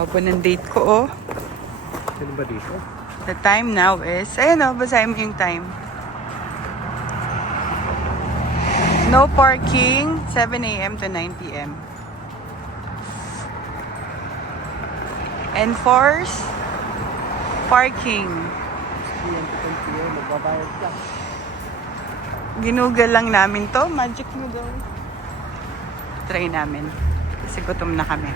Gwapo ng date ko, oh. Sino ba dito? The time now is... Ayun, oh. Basahin mo yung time. No parking, 7 a.m. to 9 p.m. Enforce parking. PM to 10 PM, magbabayad ka. Ginugal lang namin to. Magic noodle. Try namin. Kasi gutom na kami.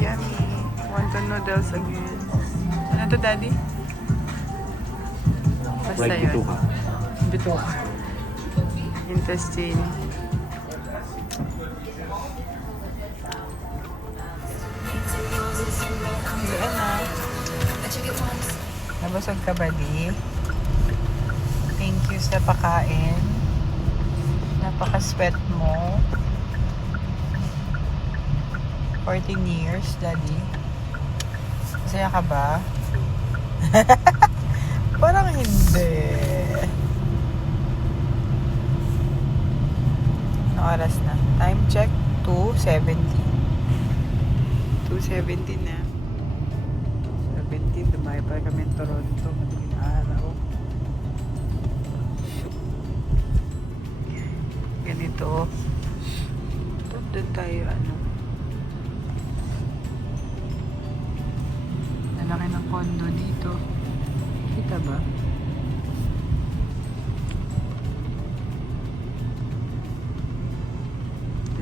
Yummy. Wonton noodles again. Ano to, Daddy? Basta Right, yun. ito ka. Bito. Intestine. Yan na. Nabusog ka ba, di? Thank you sa pakain. Napaka-sweat mo. 14 years, Daddy. Masaya ka ba? Parang hindi. Anong oras na? Time check, 2:70. 2:70 na. 17, dumayo pa kami ng Toronto. Madaling araw. Ganito. Doon tayo, ano. Lalaki ng condo dito. Kita ba?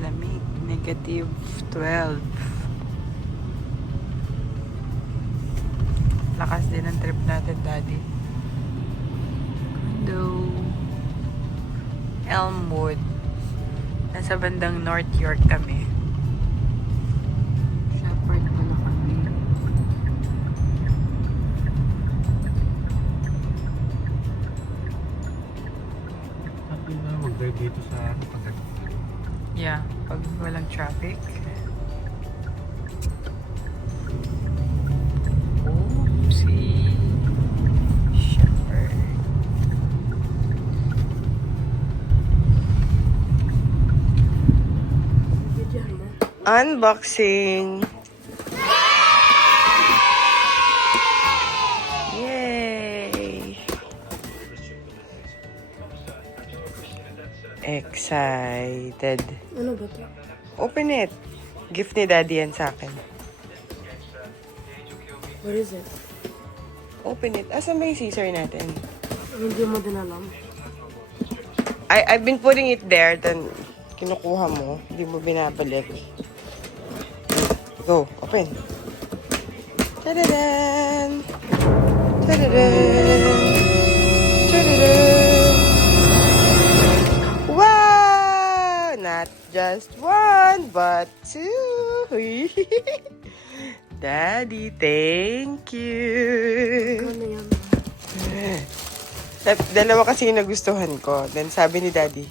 Lamig. -12. Lakas din ang trip natin, Daddy. Condo. Elmwood. Nasa bandang North York kami. Shepherd pala kami. Sabi na mag-drive dito sa pagdating. Yeah, pag walang traffic. Oh, si Shepherd. Unboxing. Yay! Excited. Ano ba ito? Open it. Gift ni Daddy yan sa akin. What is it? Open it. Asa may scissor natin? Hindi mo din alam. I've been putting it there, then kinukuha mo. Hindi mo binabalik. Go. Open. Tadadaan! Tadadaan! Tadadaan! Wow! Not just one, but two! Daddy, thank you! Ano yan? Dalawa kasi yung nagustuhan ko. Then sabi ni Daddy,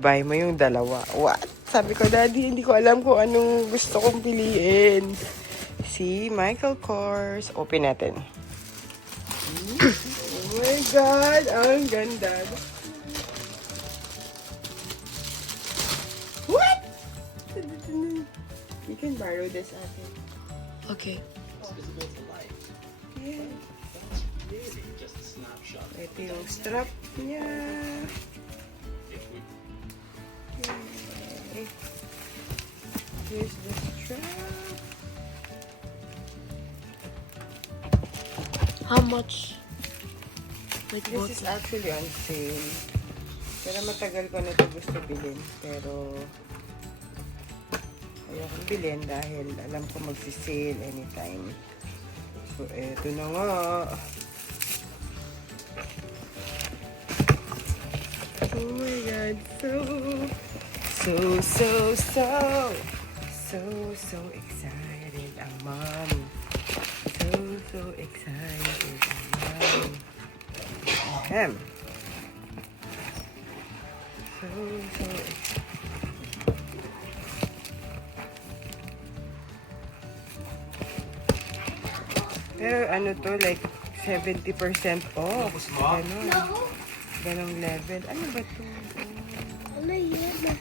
buy mo yung dalawa. What? Sabi ko, Daddy, hindi ko alam kung anong gusto kong piliin. Si Michael Kors. Open natin. Oh my God! Ang ganda. What? You can borrow this, ate. Okay. Yeah. Ito yung strap niya. Okay. Here's the strap. How much? Like This what? is actually on sale. Pero matagal ko na ito gusto bilhin. Pero ayaw kong bilhin dahil alam ko magsisale anytime. So, eto na nga. Oh my God. So excited ang mom. So excited ang mom. Ahem. So excited. Pero ano to, like 70% off. Tapos ba? Ganon. Ganong level. Ano ba to? Ano yun?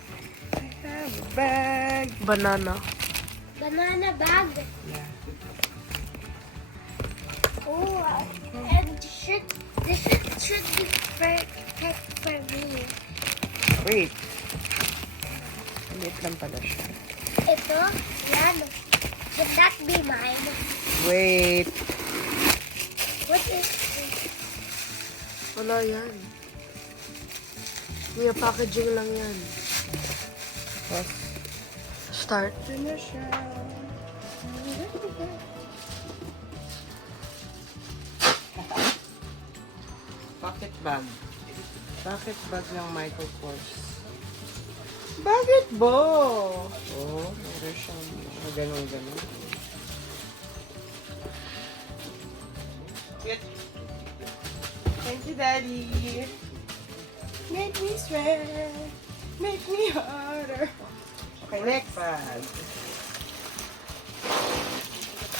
I have a bag. Banana. Banana bag. Yeah. Oh, and this should be perfect for me. Wait. Lit lang pala siya. Ito, yan. Should that be mine? Wait. What is this? Wala yan. Mia, packaging lang yan. Tapos, Start. ito na siya. Pocket bag. Pocket bag ng Michael Kors. Bakit bo? Oh, meron siyang mga ganun-ganun. Cute. Thank you, Daddy. Make me sweat. Make me harder. Okay, next bag.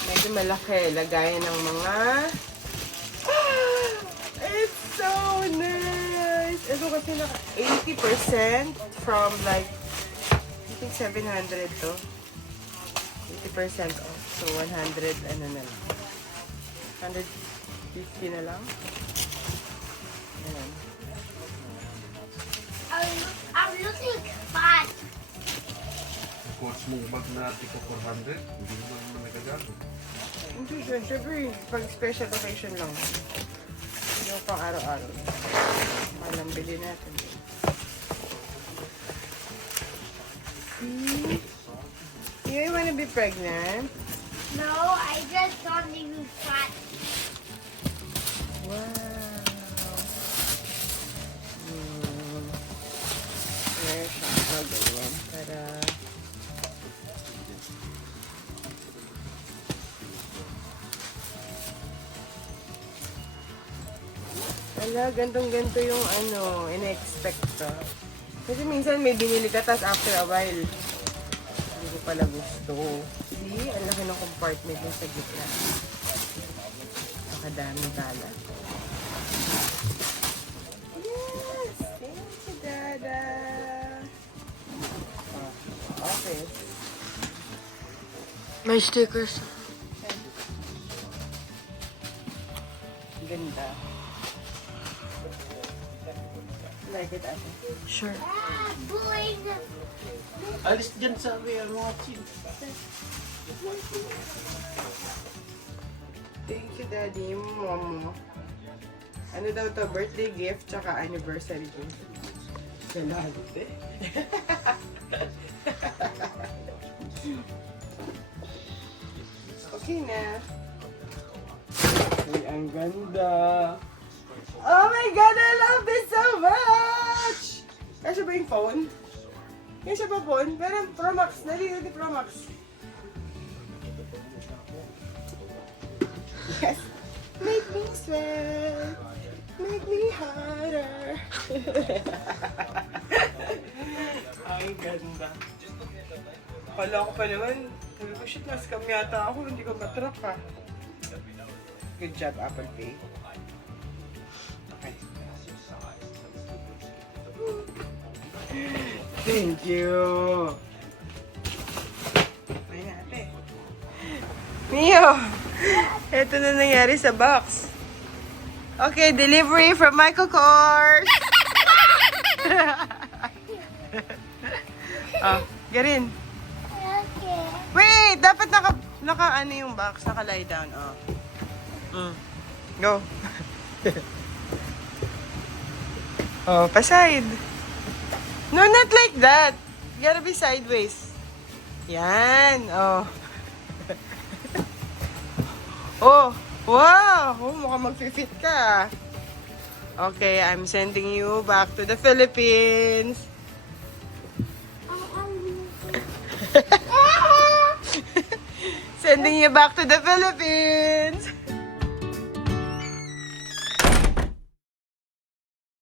Medyo malaki. Lagayan ng mga... It's so nice! Ito kasi naka 80% from like, I think 700 to. 80% off. So 100 ano na lang. 150 na lang. Ayan. I'm looking fat. Coach mong bag na tiko 400, hindi mo naman nagagamit. Hindi siya. Siyempre, pag special occasion lang. Yung pang araw-araw. Malang bili natin. See? You wanna be pregnant? No, I just want to be fat. Wow. Meron siyang ganyan para... Ala, gantong-ganto yung ano, ina-expect ka. Kasi minsan may binili ka, tapos after a while, hindi ko pala gusto. See? Ang laki ng compartment yung sa gitna. Nakadaming tala. Yes! Thank you, Dada! Okay. May stickers. Ganda. Like it, ate. Sure. Ah, boing. Alis dyan sa mga chip. Thank you, Daddy. Mom. Ano daw to? Birthday gift tsaka anniversary gift. Galante. Okay na. Uy, ang ganda. Oh my God, I love this so much! Kasya ba yung phone? Kasya ba phone? Pero Pro Max. Nalito ni Pro Max. Yes. Make me sweat. Make me harder. Ay, ganda. Kala ko pa naman, sabi ko, shit, na-scam yata ako. Hindi ko matrap ha. Good job, Apple Pay. Okay. Thank you. Ay, ate. Mio! Ito na nangyari sa box. Okay, delivery from Michael Kors. Oh, Garin. Okay. Wait, dapat naka ano yung box, naka lie down. Oh. Go. Oh, pa-side. No, not like that. You gotta be sideways. Yan. Oh. Oh, wow! Oh, mukhang mag-fit ka. Okay, I'm sending you back to the Philippines. Sending you back to the Philippines.